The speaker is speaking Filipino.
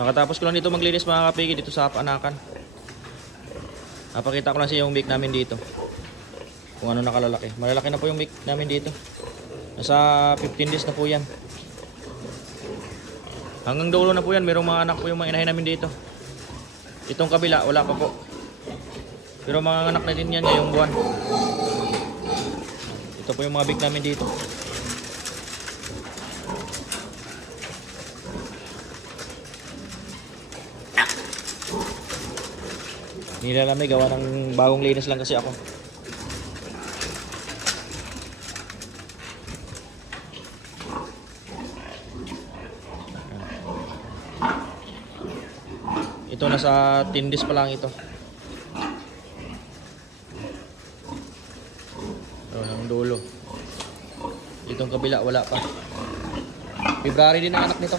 Nakatapos ko lang dito maglinis mga kapigi dito sa Panakan. Napakita ko lang sa yung mic namin dito. Kung ano nakalalaki. Malalaki na po yung mic namin dito. Nasa 15 days na po yan. Hanggang dulo na po yan. Merong mga anak po yung mga inahin namin dito. Itong kabila, wala pa po. Pero mga anak na din yan ngayong buwan. Ito po yung mga big namin dito. Nilalamig, gawa ng bagong linis lang kasi ako. Ito nasa tindis pa lang ito. Ang dulo. Itong kabila wala pa. February din ang anak nito.